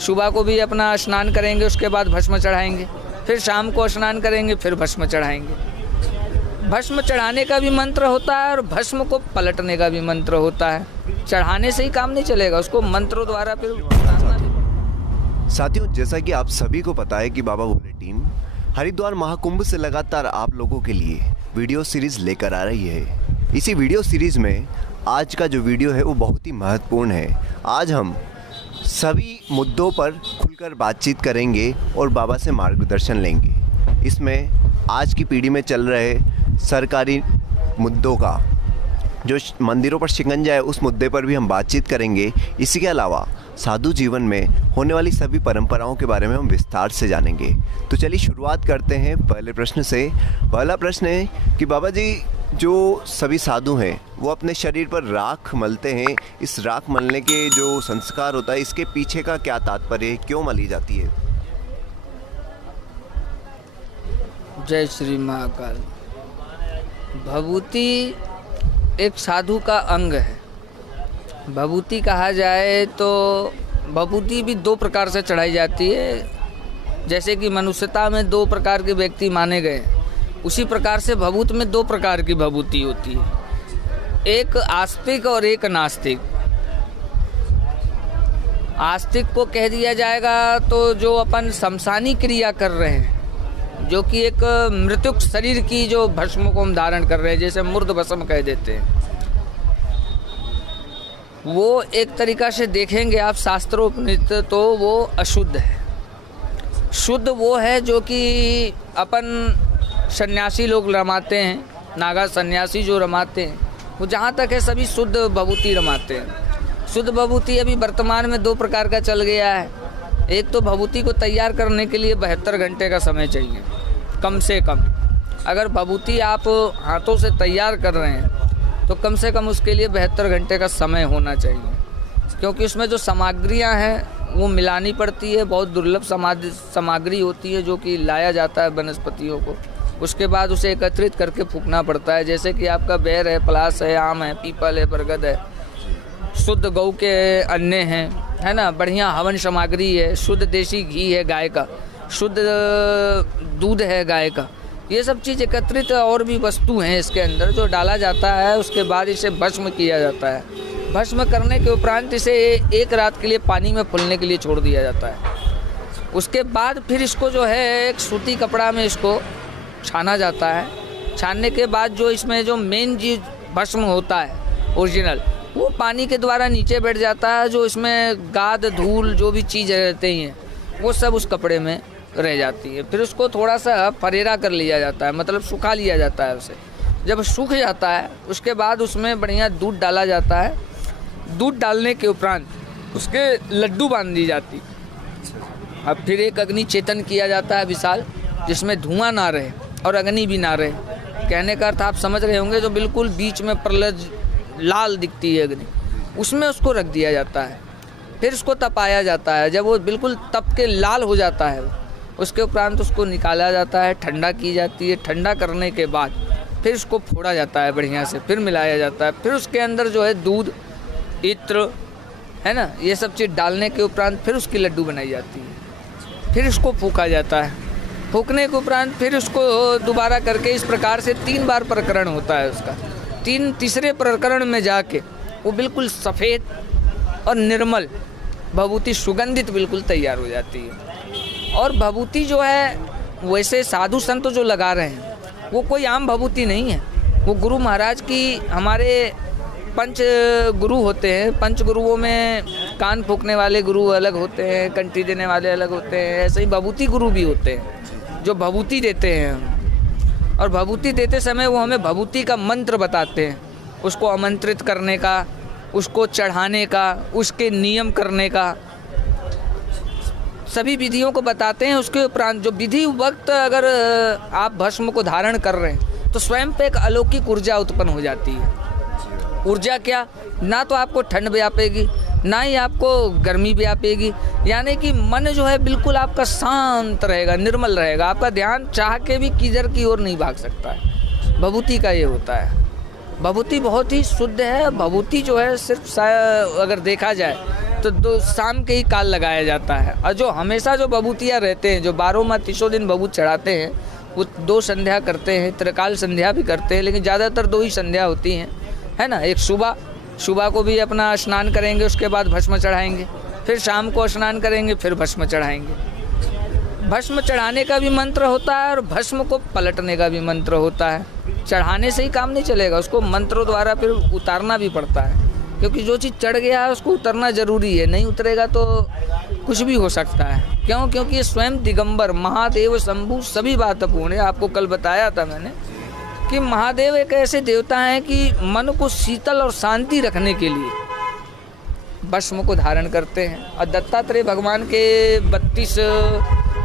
सुबह को भी अपना स्नान करेंगे, उसके बाद भस्म चढ़ाएंगे, फिर शाम को स्नान करेंगे, फिर भस्म चढ़ाएंगे। भस्म चढ़ाने का भी मंत्र होता है और भस्म को पलटने का भी मंत्र होता है। चढ़ाने से ही काम नहीं चलेगा, उसको मंत्रों द्वारा फिर उतारना भी। साथियों, जैसा कि आप सभी को पता है कि बाबा भोले टीम हरिद्वार महाकुंभ से लगातार आप लोगों के लिए वीडियो सीरीज लेकर आ रही है। इसी वीडियो सीरीज में आज का जो वीडियो है वो बहुत ही महत्वपूर्ण है। आज हम सभी मुद्दों पर खुलकर बातचीत करेंगे और बाबा से मार्गदर्शन लेंगे। इसमें आज की पीढ़ी में चल रहे सरकारी मुद्दों का, जो मंदिरों पर शिकंजा है, उस मुद्दे पर भी हम बातचीत करेंगे। इसी के अलावा साधु जीवन में होने वाली सभी परंपराओं के बारे में हम विस्तार से जानेंगे। तो चलिए शुरुआत करते हैं पहले प्रश्न से। पहला प्रश्न है कि बाबा जी, जो सभी साधु हैं वो अपने शरीर पर राख मलते हैं, इस राख मलने के जो संस्कार होता है, इसके पीछे का क्या तात्पर्य है, क्यों मली जाती है? जय श्री महाकाल। भभूति एक साधु का अंग है। भभूति कहा जाए तो भभूति भी दो प्रकार से चढ़ाई जाती है। जैसे कि मनुष्यता में दो प्रकार के व्यक्ति माने गए, उसी प्रकार से भभूत में दो प्रकार की भभूति होती है, एक आस्तिक और एक नास्तिक। आस्तिक को कह दिया जाएगा तो जो अपन शमशानी क्रिया कर रहे हैं, जो कि एक मृत्युक शरीर की जो भस्म को हम धारण कर रहे हैं, जैसे मूर्ध भस्म कह देते हैं, वो एक तरीका से देखेंगे आप शास्त्रोपनिषद तो वो अशुद्ध है। शुद्ध वो है जो कि अपन सन्यासी लोग रमाते हैं, नागा सन्यासी जो रमाते हैं, वो जहाँ तक है सभी शुद्ध भभूति रमाते हैं। शुद्ध भभूति अभी वर्तमान में दो प्रकार का चल गया है। एक तो भभूति को तैयार करने के लिए 72 घंटे का समय चाहिए कम से कम। अगर भभूति आप हाथों से तैयार कर रहे हैं तो कम से कम उसके लिए 72 घंटे का समय होना चाहिए, क्योंकि उसमें जो सामग्रियां हैं वो मिलानी पड़ती है। बहुत दुर्लभ सामग्री होती है जो कि लाया जाता है वनस्पतियों को, उसके बाद उसे एकत्रित करके फूकना पड़ता है। जैसे कि आपका बेर है, पलास है, आम है, पीपल है, बरगद है, शुद्ध गऊ के अन्न हैं, है ना, बढ़िया हवन सामग्री है, शुद्ध देसी घी है गाय का, शुद्ध दूध है गाय का। ये सब चीज़ एकत्रित और भी वस्तु हैं इसके अंदर जो डाला जाता है। उसके बाद इसे भस्म किया जाता है। भस्म करने के उपरांत इसे एक रात के लिए पानी में फूलने के लिए छोड़ दिया जाता है। उसके बाद फिर इसको जो है एक सूती कपड़ा में इसको छाना जाता है। छानने के बाद जो इसमें जो मेन चीज भस्म होता है ओरिजिनल, वो पानी के द्वारा नीचे बैठ जाता है। जो इसमें गाद धूल जो भी चीज़ रहते हैं वो सब उस कपड़े में रह जाती है। फिर उसको थोड़ा सा फरेरा कर लिया जाता है, मतलब सुखा लिया जाता है उसे। जब सूख जाता है उसके बाद उसमें बढ़िया दूध डाला जाता है। दूध डालने के उपरांत उसके लड्डू बांध दी जाती। अब फिर एक अग्नि चेतन किया जाता है विशाल, जिसमें धुआं ना रहे और अग्नि भी ना रहे। कहने का अर्थ आप समझ रहे होंगे, जो बिल्कुल बीच में प्रलज लाल दिखती है अग्नि, उसमें उसको रख दिया जाता है। फिर उसको तपाया जाता है। जब वो बिल्कुल तप के लाल हो जाता है उसके उपरांत उसको निकाला जाता है, ठंडा की जाती है। ठंडा करने के बाद फिर उसको फोड़ा जाता है बढ़िया से, फिर मिलाया जाता है। फिर उसके अंदर जो है दूध, इत्र, है ना, ये सब चीज़ डालने के उपरांत फिर उसकी लड्डू बनाई जाती है। फिर उसको फूका जाता है। फूकने के उपरांत फिर उसको दोबारा करके इस प्रकार से 3 बार प्रकरण होता है उसका। तीसरे प्रकरण में जाके वो बिल्कुल सफ़ेद और निर्मल भभूति सुगंधित बिल्कुल तैयार हो जाती है। और भभूति जो है वैसे साधु संत जो लगा रहे हैं वो कोई आम भभूति नहीं है। वो गुरु महाराज की, हमारे 5 गुरु होते हैं। 5 गुरुओं में कान फूकने वाले गुरु अलग होते हैं, कंठी देने वाले अलग होते हैं। ऐसे ही भभूति गुरु भी होते हैं जो भभूति देते हैं। और भभूति देते समय वो हमें भभूति का मंत्र बताते हैं, उसको आमंत्रित करने का, उसको चढ़ाने का, उसके नियम करने का, सभी विधियों को बताते हैं। उसके उपरांत जो विधि वक्त अगर आप भस्म को धारण कर रहे हैं तो स्वयं पे एक अलौकिक ऊर्जा उत्पन्न हो जाती है। ऊर्जा क्या, ना तो आपको ठंड व्यापेगी, ना ही आपको गर्मी व्यापेगी। यानी कि मन जो है बिल्कुल आपका शांत रहेगा, निर्मल रहेगा। आपका ध्यान चाह के भी किधर की ओर नहीं भाग सकता है। भभूति का ये होता है। भभूति बहुत ही शुद्ध है। भभूति जो है सिर्फ अगर देखा जाए तो शाम के ही काल लगाया जाता है। और जो हमेशा जो बबूतिया रहते हैं, जो 12 माह 30 दिन बबूत चढ़ाते हैं, वो 2 संध्या करते हैं, त्रिकाल संध्या भी करते हैं, लेकिन ज़्यादातर 2 ही संध्या होती हैं, है ना। एक सुबह को भी अपना स्नान करेंगे, उसके बाद भस्म चढ़ाएंगे, फिर शाम को स्नान करेंगे, फिर भस्म चढ़ाएंगे। भस्म चढ़ाने का भी मंत्र होता है और भस्म को पलटने का भी मंत्र होता है। चढ़ाने से ही काम नहीं चलेगा, उसको मंत्रों द्वारा फिर उतारना भी पड़ता है, क्योंकि जो चीज़ चढ़ गया है उसको उतरना ज़रूरी है, नहीं उतरेगा तो कुछ भी हो सकता है। क्यों? क्योंकि ये स्वयं दिगंबर महादेव शंभु सभी बात पूर्ण है। आपको कल बताया था मैंने कि महादेव एक ऐसे देवता हैं कि मन को शीतल और शांति रखने के लिए भस्म को धारण करते हैं। और दत्तात्रेय भगवान के 32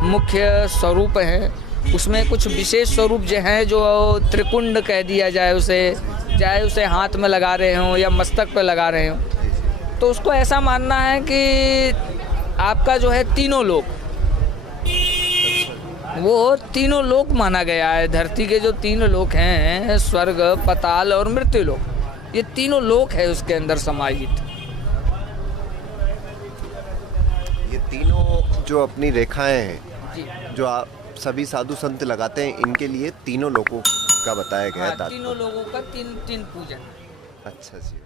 मुख्य स्वरूप हैं, उसमें कुछ विशेष स्वरूप जो हैं, जो त्रिकुंड कह दिया जाए उसे, चाहे उसे हाथ में लगा रहे हों या मस्तक पर लगा रहे हों, तो उसको ऐसा मानना है कि आपका जो है तीनों लोक, वो तीनों लोक माना गया है। धरती के जो 3 लोक हैं, स्वर्ग, पाताल और मृत्यु लोक, ये तीनों लोक है उसके अंदर समाहित। ये तीनों जो अपनी रेखाएं हैं, जो आप सभी साधु संत लगाते हैं, इनके लिए तीनों लोगों का बताया गया है। तीनों लोगों का 3 पूजन। अच्छा जी।